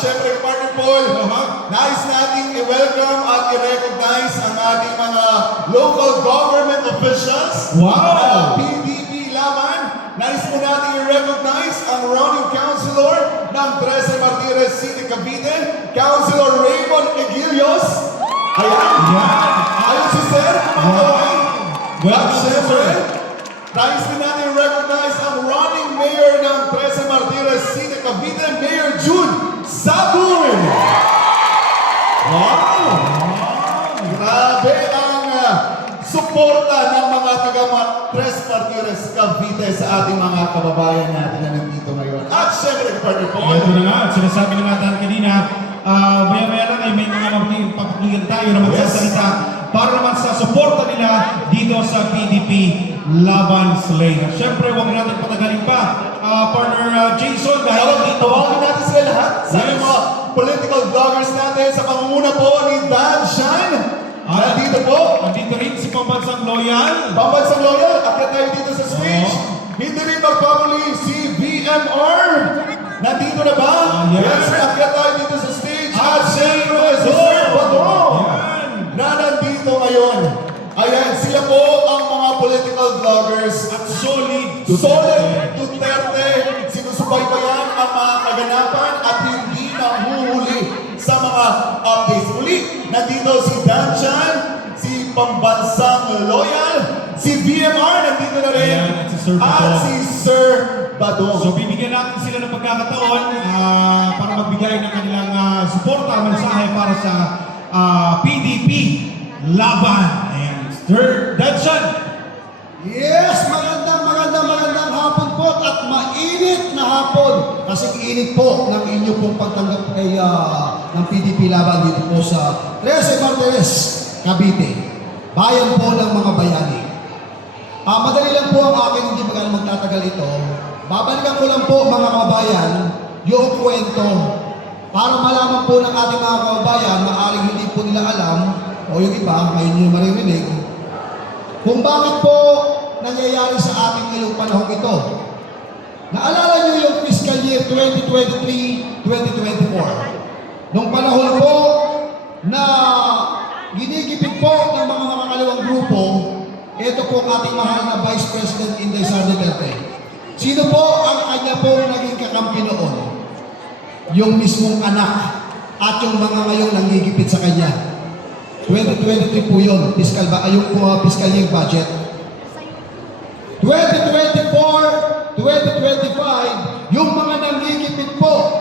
syempre, Partner Paul, nais nating i-welcome at i-recognize ang ating mga local government officials. Wow! PDP Laban. Nais po natin i-recognize ang running councilor ng 13 Martires City, Cavite, Councilor Raymond Eguilios. Ayan. Ayun si Sir. At syempre, nais din natin i-recognize ang running mayor ng 13 Martires City, Cavite, Mayor Jude Sabun. Wow! Grabe ang suporta ng mga taga-Tres Martires Cavite sa ating mga kababayan natin na nandito ngayon. At syempre, Partner Paul. Ito na nga, at sinasabi na natin kanina, maya-maya lang ay may mga papakinggan tayo na magsasalita para naman sa suporta nila dito sa PDP Laban Slay. At syempre, huwag natin patagalin pa, Partner Jason, dahil dito. Tawagin natin sila lahat sa mga political vloggers natin sa pangunguna po ni Dan Shine. Nandito po. Nandito rin si Pambansang Loyal. Pambansang Loyal, akit tayo dito sa stage. Hindi rin magpapuli si VMR. Nandito na ba? Yes, akit tayo dito sa stage. At syempre, si Sir Bato. Na nandito ngayon. Ayan, sila po ang mga political vloggers. At solid Duterte, sinusubaybayan ang mga kaganapan at hindi nahuhuli sa mga updates. Muli, nandito si Dan Chan, si Pambansang Loyal, si VMR, nandito na rin, Ayan, at si Sir Bato. at si Sir Bato. So bibigyan natin sila ng pagkakataon para magbigay ng kanilang suporta, mensahe para sa PDP Laban. Ayan, Sir Danson. Yes, magandang hapon po at mainit na hapon. Kasi init po ng inyo pong pagtanggap kay ng PDP Laban dito po sa 13 Martires, Cavite. Bayan po ng mga bayani. Madali lang po ang akin, hindi magtatagal ito. Babalikan ko lang po mga kababayan yung kwento para malaman po ng ating mga kababayan, maaaring hindi po nila alam o yung iba, ngayon nyo maririnig, kung bakit po nangyayari sa ating ngayong panahon ito. Naalala nyo yung fiscal year 2023-2024. Nung panahon po na ginigipit po ng mga makakaliwang grupo, ito po ang ating mahal na Vice President Inday Sara Duterte. Sino po ang kanya po naging kakampi noon? Yung mismong anak at yung mga ngayong nanggigipit sa kanya. 2023 po yun, fiscal year budget. 2024, 2025, yung mga nanggigipit po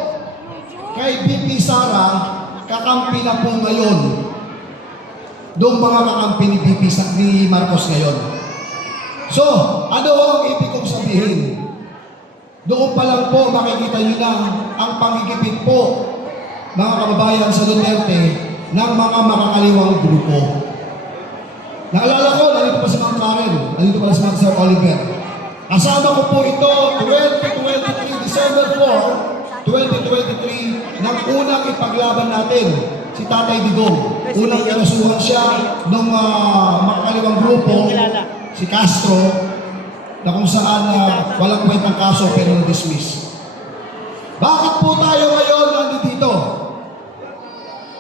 kay VP Sara, kakampi na po ngayon. Doong mga kakampi ni VP ni Marcos ngayon. So, ano ang ibig kong sabihin? Doon pa lang po makikita nyo na ang pangigipit po, mga kababayan sa Duterte, ng mga makakaliwang grupo. Naalala ko, nandito pa si Ma'am Karen, nandito pa si Ma'am Sir Oliver. Kasama ko po ito, 2023, December 4, 2023, nang unang ipaglaban natin, si Tatay Digong. Unang inasuhan siya ng makakaliwang grupo, si Castro, na kung saan walang kwentang kaso pero na-dismiss. Bakit po tayo ngayon nandito?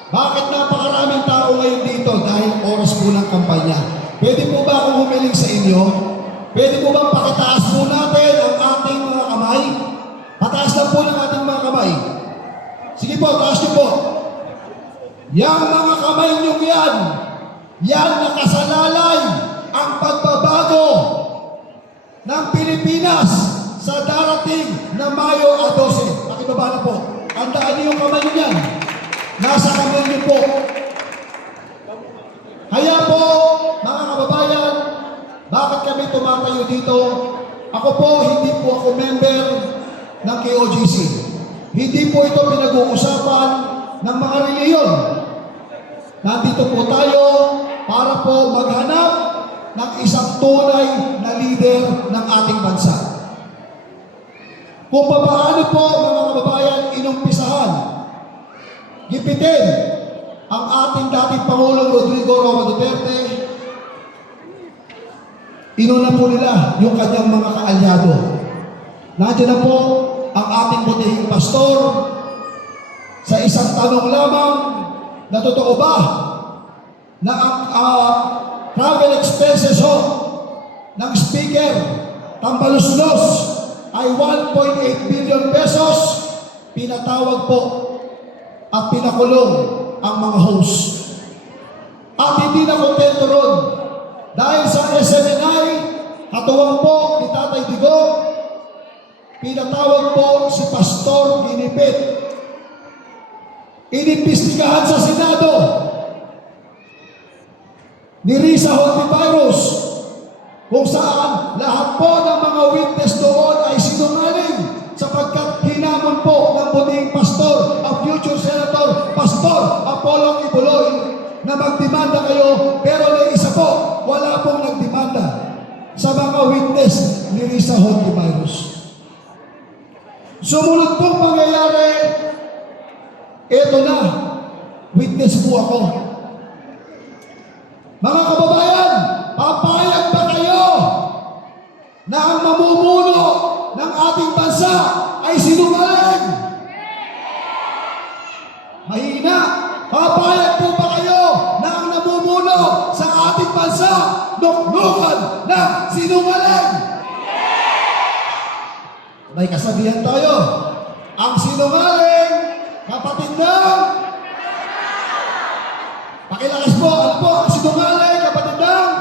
Bakit napakaraming tao ngayon dito? Dahil oras po ng kampanya. Pwede po ba akong humiling sa inyo? Pwede po bang pakitaas po natin ang ating mga kamay? Pataas lang po ng ating mga kamay. Sige po, taas niyo po. Yang mga kamay niyo yan nakasalalay ang pagbabago ng Pilipinas sa darating na Mayo 12. Pakibaba na po. Andaan niyo yung kamay niyo yan. Nasa kamay niyo po. Kaya po, mga kababayan, bakit kami tumatayo dito? Ako po, hindi po ako member ng KOGC. Hindi po ito pinag-uusapan ng mga reliyon. Nandito po tayo para po maghanap ng isang tunay na leader ng ating bansa. Kung paano po, mga kababayan, inumpisahan, gipitin ang ating dating Pangulong Rodrigo Roa Duterte, inuna po nila yung kanyang mga kaalyado. Nandiyan na po ang ating butihing pastor, sa isang tanong lamang na totoo ba na ang travel expenses ho ng speaker Tambaluslos ay 1.8 billion pesos, pinatawag po at pinakulong ang mga host. At hindi na kontento ron dahil sa SMNI, katuwang po ni Tatay Digong, pinatawag po si Pastor Ginipit. Inimbestigahan sa Senado ni Risa Hontiveros kung saan lahat po ng mga witness doon ay sinungaling sapagkat hinamon po ng puting pastor, ang future senator, Pastor Apollo Kibuloy, na magdemanda kayo, pero may isa po, wala pong nagdemanda sa mga witness ni Risa Hontiveros. Sumunod pong pangyayari, eto na, witness po ako. Mga kababayan, papayag ba kayo na ang mamumuno ng ating bansa ay sinungaling? Mahina. Papayag po ba kayo na ang namumuno sa ating bansa nuknukan ng sinungaling? May kasabihan tayo. Ang sinungaling, kapatid ng... Pakilakas po, ano po? Ang sinungaling, kapatid ng...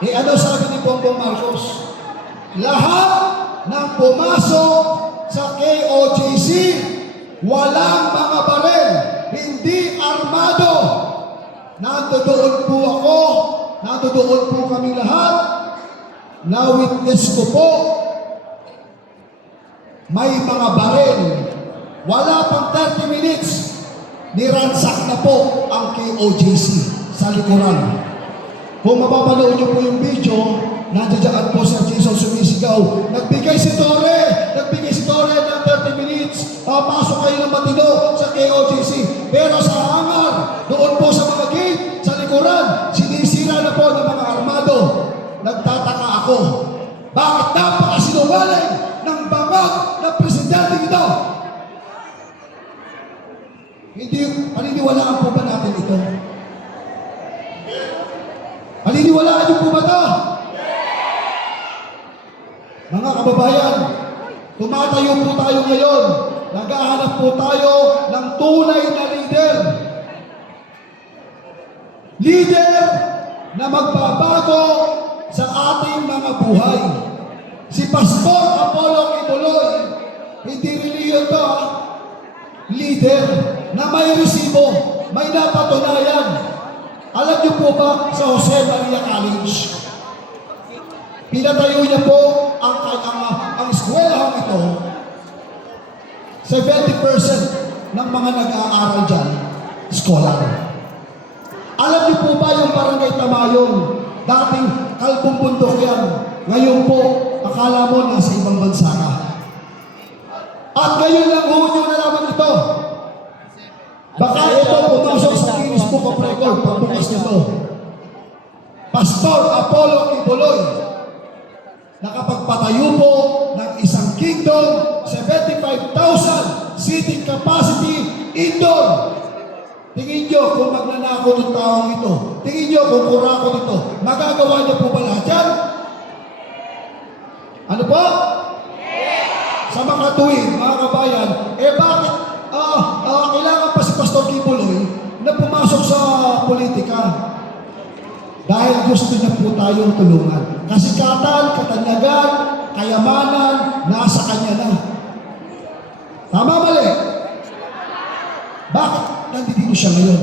ano sabi ni Bongbong Marcos? Lahat ng pumasok sa KOJC, walang mga barel, hindi armado. Nandoon po ako, nandoon po kami lahat, na-witness ko po, may mga barel. Wala pang 30 minutes, niransak na po ang KOJC sa likuran. Kung mapapanood niyo po yung video, nandiyan po si Jason sumisigaw. Nagbigay si Torre ng 30 minutes. Pasok kayo ng matino sa KOJC. Pero sa hangar, doon po sa mga gate, sa likuran, sinisira na po ng mga armado. Nagtataka ako. Bakit napakasinungaling ng bangag ng presidente ito? Hindi, paniniwalaan po ba natin ito? Paniniwalaan niyo po ba ito? Mga kababayan, tumatayo po tayo ngayon. Naghahanap po tayo ng tunay na leader. Leader na magbabago sa ating mga buhay. Si Pastor Apollo Kibuloy, hindi reliyon to, leader na may resibo, may napatunayan. Alam niyo po ba sa Jose Maria College? Pinatayo niya po ang eskwelahang ito. 70% ng mga nag-aaral dyan, scholar. Alam niyo po ba yung Barangay Tamayong, dating kalbong bundok yan, ngayon po, akala mo nasa ibang bansa ka. At ngayon lang ho nyo nalaman ito. Baka ito pumasok sa Guinness Book of Record pagbukas nito. Pastor Apollo Kibuloy, nakapagpatayo po ng isang kingdom, 75,000 seating capacity indoor. Tingin nyo kung magnanakaw ng taong ito. Tingin nyo kung kurako nito. Magagawa niyo po ba lahat yan? Ano po? Sa mga tuwing, mga kabayan, bakit kailangan pa si Pastor Kibuloy na pumasok sa politika? Dahil gusto niya po tayong tulungan. Kasikatan, katanyagan, kayamanan, nasa kanya na. Tama mali? Bakit nandito siya ngayon?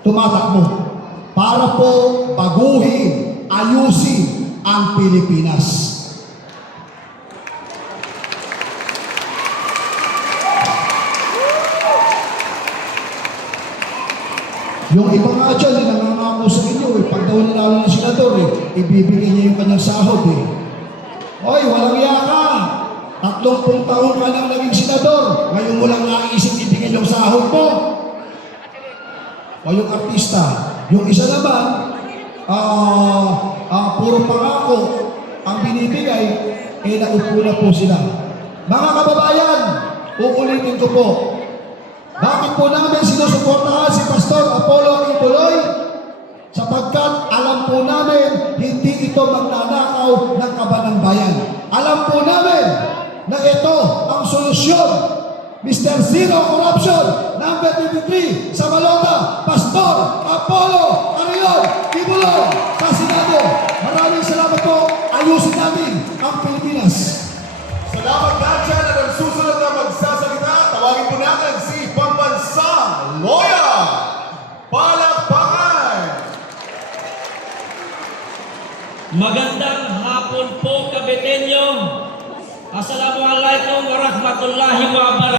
Tumatakbo para po baguhin, ayusin ang Pilipinas. Yung iba nga dyan, nangangako sa inyo, pag daw nanalo ng senador, ibibigay niya yung kanyang sahod. Oy, walang yaka! 30 taon ka nang naging senador, ngayon mo lang naisip ibigay yung sahod mo. O yung artista, yung isa naman, puro pangako ang binibigay, naupo na po sila. Mga kababayan, uulitin ko po. Bakit po namin sinusuportahan si Pastor Apollo Ibuloy? Sapagkat alam po namin, hindi ito magnanakaw ng kabanang bayan. Alam po namin na ito ang solusyon. Mr. Zero Corruption, number 23, sa Malota, Pastor Apollo Arion Ibuloy sa Senado. Maraming salamat po. Ayusin namin ang Pilipinas. Salamat Dacian at ang susunod na magsasalita, tawagin po natin si Pambansang Loya Palakpakan! Magandang hapon po, Kabetenyo. Assalamualaikum warahmatullahi wabarakatuh.